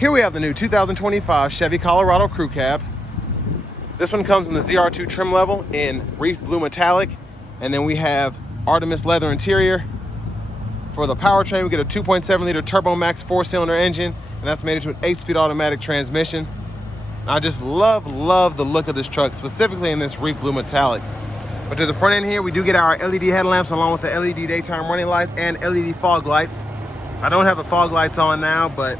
Here we have the new 2025 Chevy Colorado Crew Cab. This one comes in the ZR2 trim level in Reef Blue Metallic. And then we have Artemis leather interior. For the powertrain, we get a 2.7 liter TURBOMAX 4-cylinder engine, and that's made into an 8-speed automatic transmission. And I just love the look of this truck, specifically in this Reef Blue Metallic. But to the front end here, we do get our LED headlamps along with the LED daytime running lights and LED fog lights. I don't have the fog lights on now, but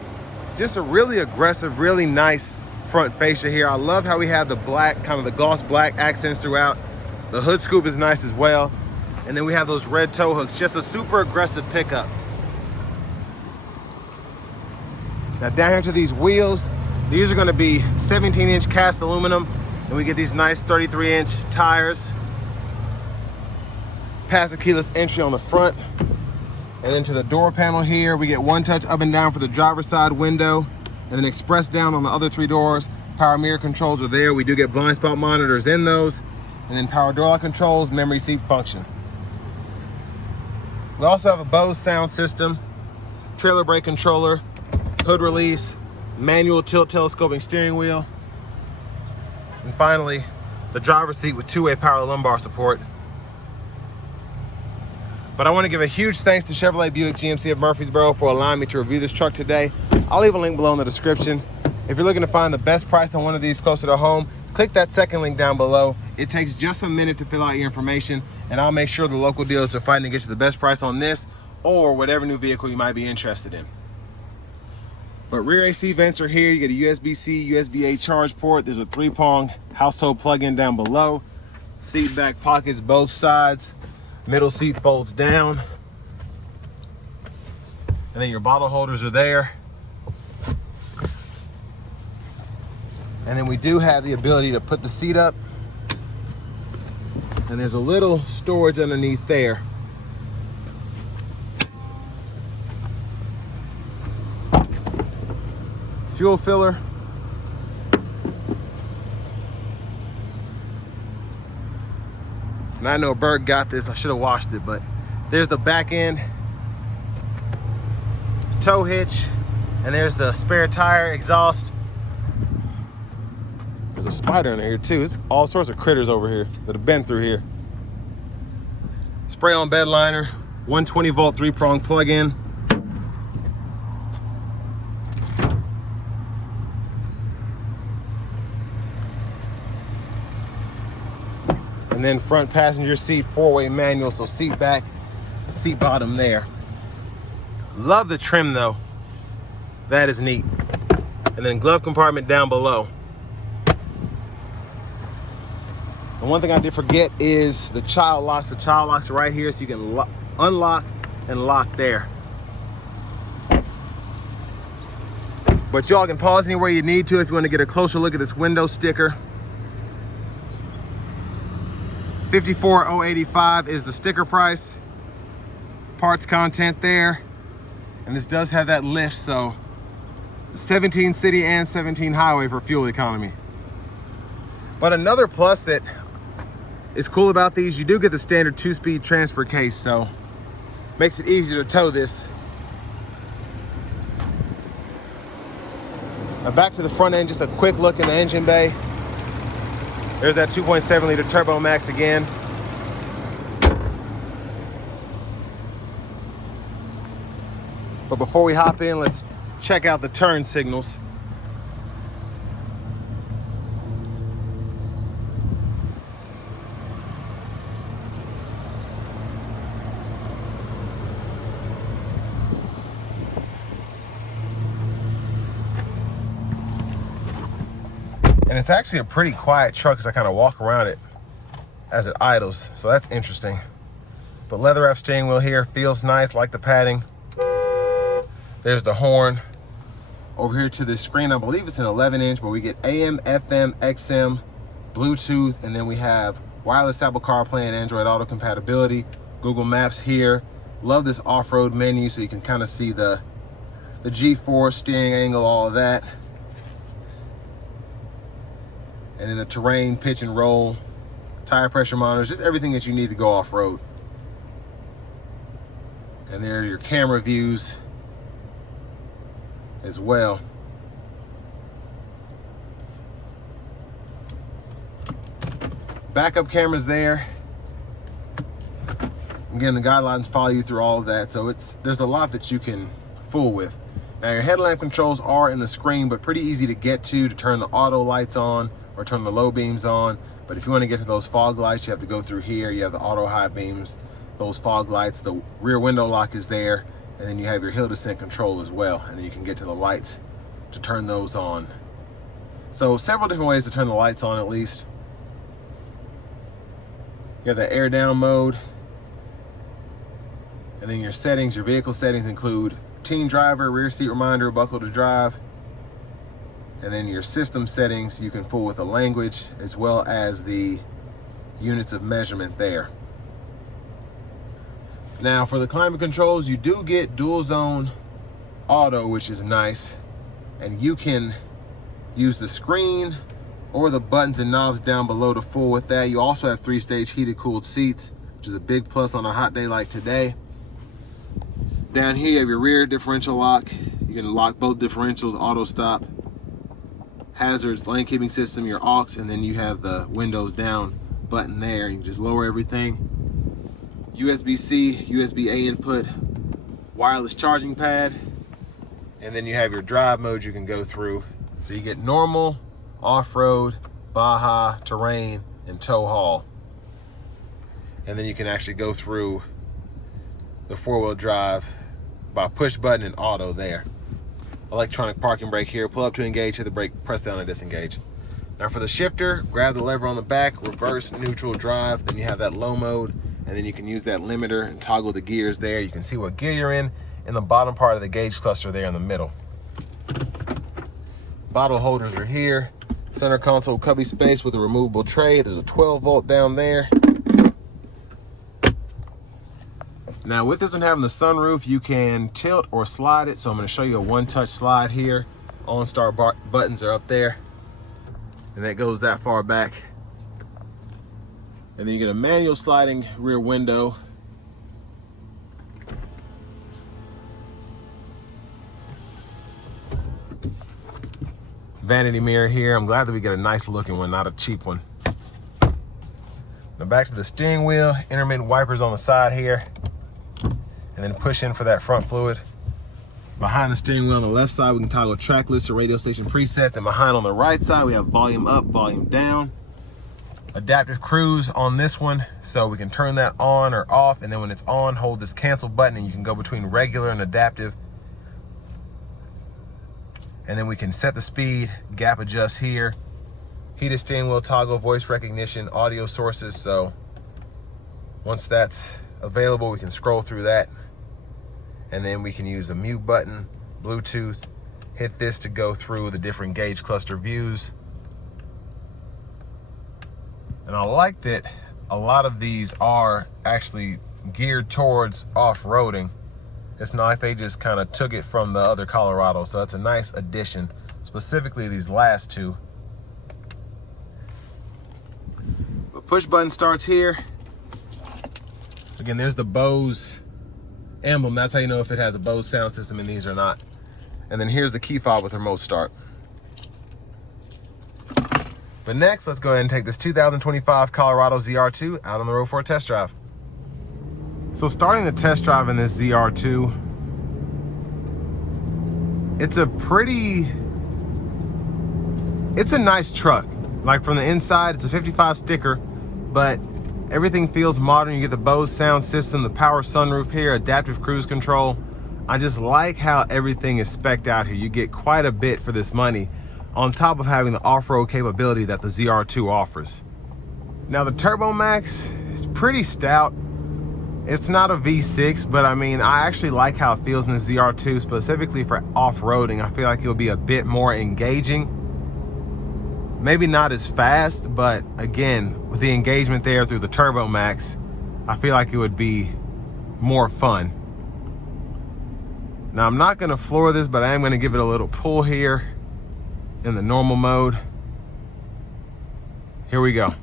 just a really aggressive, really nice front fascia here. I love how we have the black, kind of the gloss black accents throughout. The hood scoop is nice as well. And then we have those red tow hooks, just a super aggressive pickup. Now down here to these wheels, these are gonna be 17-inch cast aluminum, and we get these nice 33-inch tires. Passive keyless entry on the front. And then to the door panel here, we get one touch up and down for the driver's side window, and then express down on the other three doors. Power mirror controls are there. We do get blind spot monitors in those, and then power door lock controls, memory seat function. We also have a Bose sound system, trailer brake controller, hood release, manual tilt telescoping steering wheel, and finally, the driver's seat with two-way power lumbar support. But I want to give a huge thanks to Chevrolet Buick GMC of Murfreesboro for allowing me to review this truck today. I'll leave a link below in the description. If you're looking to find the best price on one of these closer to home, click that second link down below. It takes just a minute to fill out your information, and I'll make sure the local dealers are fighting to get you the best price on this or whatever new vehicle you might be interested in. But rear AC vents are here. You get a USB-C, USB-A charge port. There's a 3-prong household plug-in down below. Seat back pockets both sides. Middle seat folds down. And then your bottle holders are there. And then we do have the ability to put the seat up. And there's a little storage underneath there. Fuel filler. And I know Berg got this, I should have washed it, but there's the back end tow hitch, and there's the spare tire exhaust. There's a spider in here too. There's all sorts of critters over here that have been through here. Spray on bed liner, 120 volt 3-prong plug-in. And then front passenger seat, 4-way manual, so seat back, seat bottom there. Love the trim though. That is neat. And then glove compartment down below. And one thing I did forget is the child locks. The child locks are right here, so you can unlock and lock there. But y'all can pause anywhere you need to if you want to get a closer look at this window sticker. 54,085 is the sticker price. Parts content there. And this does have that lift, so 17 city and 17 highway for fuel economy. But another plus that is cool about these, you do get the standard 2-speed transfer case, so makes it easier to tow this. Now back to the front end, just a quick look in the engine bay. There's that 2.7 liter TurboMax again. But before we hop in, let's check out the turn signals. And it's actually a pretty quiet truck as I kind of walk around it as it idles. So that's interesting. But leather wrap steering wheel here, feels nice, like the padding. There's the horn. Over here to this screen, I believe it's an 11-inch, but we get AM, FM, XM, Bluetooth, and then we have wireless Apple CarPlay and Android Auto compatibility. Google Maps here. Love this off-road menu so you can kind of see the G-force, steering angle, all of that. And then the terrain, pitch and roll, tire pressure monitors, just everything that you need to go off-road. And there are your camera views as well. Backup cameras there. Again, the guidelines follow you through all of that, so there's a lot that you can fool with. Now your headlamp controls are in the screen, but pretty easy to get to turn the auto lights on or turn the low beams on. But if you want to get to those fog lights, you have to go through here. You have the auto high beams, those fog lights, the rear window lock is there, and then you have your hill descent control as well. And then you can get to the lights to turn those on. So several different ways to turn the lights on at least. You have the air down mode. And then your settings, your vehicle settings include teen driver, rear seat reminder, buckle to drive. And then your system settings, you can fool with the language as well as the units of measurement there. Now for the climate controls, you do get dual zone auto, which is nice. And you can use the screen or the buttons and knobs down below to fool with that. You also have 3-stage heated cooled seats, which is a big plus on a hot day like today. Down here you have your rear differential lock. You can lock both differentials, auto stop, hazards, lane keeping system, your aux, and then you have the windows down button there. You can just lower everything. USB-C, USB-A input, wireless charging pad, and then you have your drive mode you can go through. So you get normal, off-road, Baja, terrain, and tow haul. And then you can actually go through the 4-wheel drive by push button and auto there. Electronic parking brake here, pull up to engage, hit the brake, press down to disengage. Now for the shifter, grab the lever on the back, reverse, neutral, drive, then you have that low mode, and then you can use that limiter and toggle the gears there. You can see what gear you're in the bottom part of the gauge cluster there in the middle. Bottle holders are here. Center console cubby space with a removable tray. There's a 12-volt down there. Now with this one having the sunroof, you can tilt or slide it. So I'm going to show you a one-touch slide here. OnStar buttons are up there. And that goes that far back. And then you get a manual sliding rear window. Vanity mirror here. I'm glad that we get a nice looking one, not a cheap one. Now back to the steering wheel, intermittent wipers on the side here. And then push in for that front fluid. Behind the steering wheel on the left side, we can toggle track list or radio station presets. And behind on the right side, we have volume up, volume down. Adaptive cruise on this one, so we can turn that on or off. And then when it's on, hold this cancel button and you can go between regular and adaptive. And then we can set the speed, gap adjust here. Heated steering wheel toggle, voice recognition, audio sources. So once that's available, we can scroll through that. And then we can use a mute button, Bluetooth, hit this to go through the different gauge cluster views. And I like that a lot of these are actually geared towards off-roading. It's not like they just kind of took it from the other Colorado. So that's a nice addition, specifically these last two. The push button starts here. Again, there's the Bose emblem. That's how you know if it has a Bose sound system in these or not. And then here's the key fob with remote start. But next, let's go ahead and take this 2025 Colorado ZR2 out on the road for a test drive. So starting the test drive in this ZR2, it's a nice truck. Like from the inside, it's a 55 sticker, but everything feels modern. You get the Bose sound system, the power sunroof here, adaptive cruise control. I just like how everything is spec'd out here. You get quite a bit for this money, on top of having the off-road capability that the ZR2 offers. Now the TURBOMAX is pretty stout. It's not a V6, but I mean, I actually like how it feels in the ZR2, specifically for off-roading. I feel like it'll be a bit more engaging. Maybe not as fast, but again, with the engagement there through the TURBOMAX, I feel like it would be more fun. Now I'm not gonna floor this, but I am gonna give it a little pull here in the normal mode. Here we go.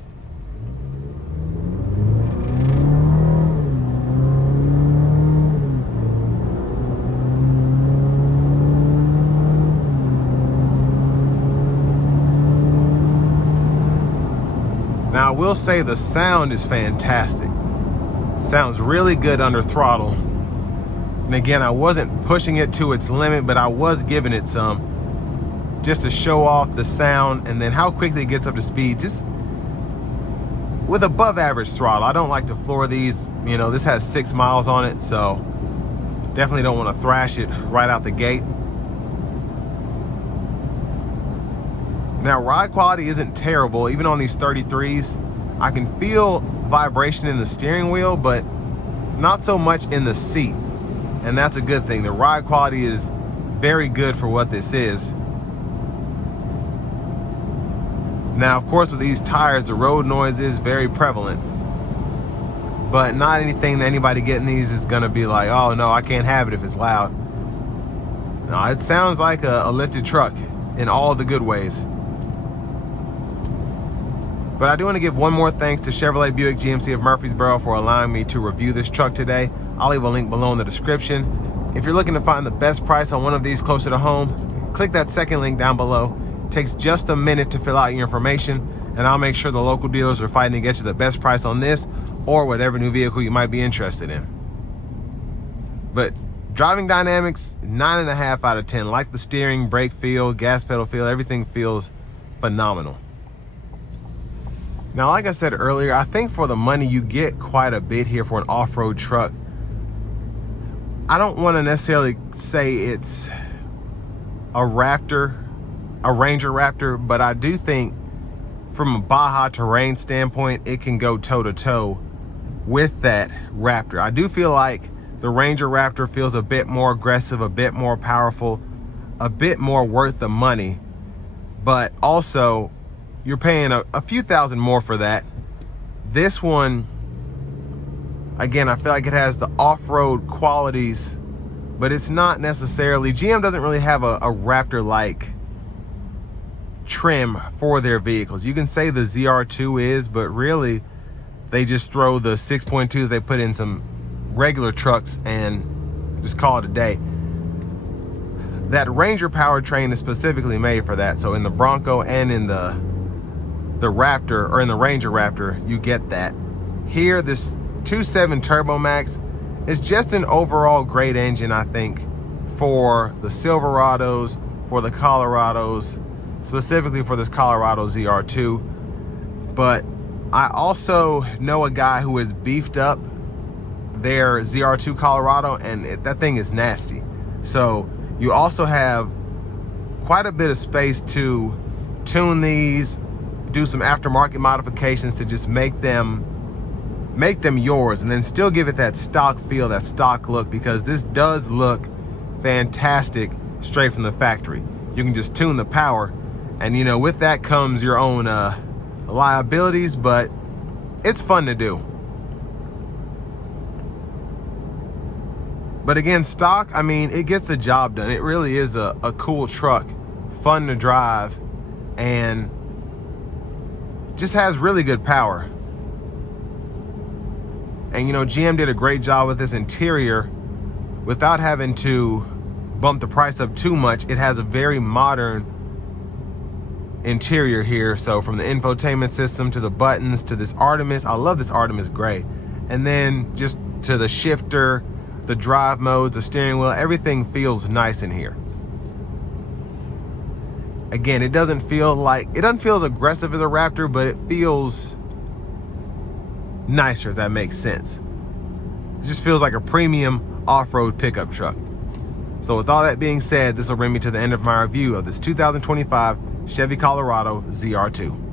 Now will say the sound is fantastic. Sounds really good under throttle. And again, I wasn't pushing it to its limit, but I was giving it some just to show off the sound and then how quickly it gets up to speed, just with above average throttle. I don't like to floor these. You know, this has 6 miles on it, so definitely don't want to thrash it right out the gate. Now, ride quality isn't terrible. Even on these 33s, I can feel vibration in the steering wheel, but not so much in the seat. And that's a good thing. The ride quality is very good for what this is. Now, of course, with these tires, the road noise is very prevalent, but not anything that anybody getting these is gonna be like, oh no, I can't have it if it's loud. No, it sounds like a lifted truck in all the good ways. But I do want to give one more thanks to Chevrolet Buick GMC of Murfreesboro for allowing me to review this truck today. I'll leave a link below in the description. If you're looking to find the best price on one of these closer to home, click that second link down below. It takes just a minute to fill out your information, and I'll make sure the local dealers are fighting to get you the best price on this or whatever new vehicle you might be interested in. But driving dynamics, 9.5 out of 10. Like the steering, brake feel, gas pedal feel, everything feels phenomenal. Now, like I said earlier, I think for the money you get quite a bit here for an off-road truck. I don't want to necessarily say it's a Raptor, a Ranger Raptor, but I do think from a Baja terrain standpoint, it can go toe-to-toe with that Raptor. I do feel like the Ranger Raptor feels a bit more aggressive, a bit more powerful, a bit more worth the money, but also you're paying a few thousand more for that. This one, again, I feel like it has the off-road qualities, but it's not necessarily, GM doesn't really have a Raptor-like trim for their vehicles. You can say the ZR2 is, but really they just throw the 6.2 that they put in some regular trucks and just call it a day. That Ranger powertrain is specifically made for that. So in the Bronco and in the Raptor, or in the Ranger Raptor, you get that. Here, this 2.7 TURBOMAX is just an overall great engine, I think, for the Silverados, for the Colorados, specifically for this Colorado ZR2. But I also know a guy who has beefed up their ZR2 Colorado, and that thing is nasty. So you also have quite a bit of space to tune these, do some aftermarket modifications to just make them yours, and then still give it that stock feel, that stock look, because this does look fantastic straight from the factory. You can just tune the power, and you know, with that comes your own liabilities, but it's fun to do. But again, stock, I mean, it gets the job done. It really is a cool truck, fun to drive, and just has really good power. And you know, GM did a great job with this interior without having to bump the price up too much. It has a very modern interior here. So from the infotainment system to the buttons to this Artemis, I love this Artemis gray, and then just to the shifter, the drive modes, the steering wheel, everything feels nice in here. Again, it doesn't feel as aggressive as a Raptor, but it feels nicer, if that makes sense. It just feels like a premium off-road pickup truck. So with all that being said, this will bring me to the end of my review of this 2025 Chevy Colorado ZR2.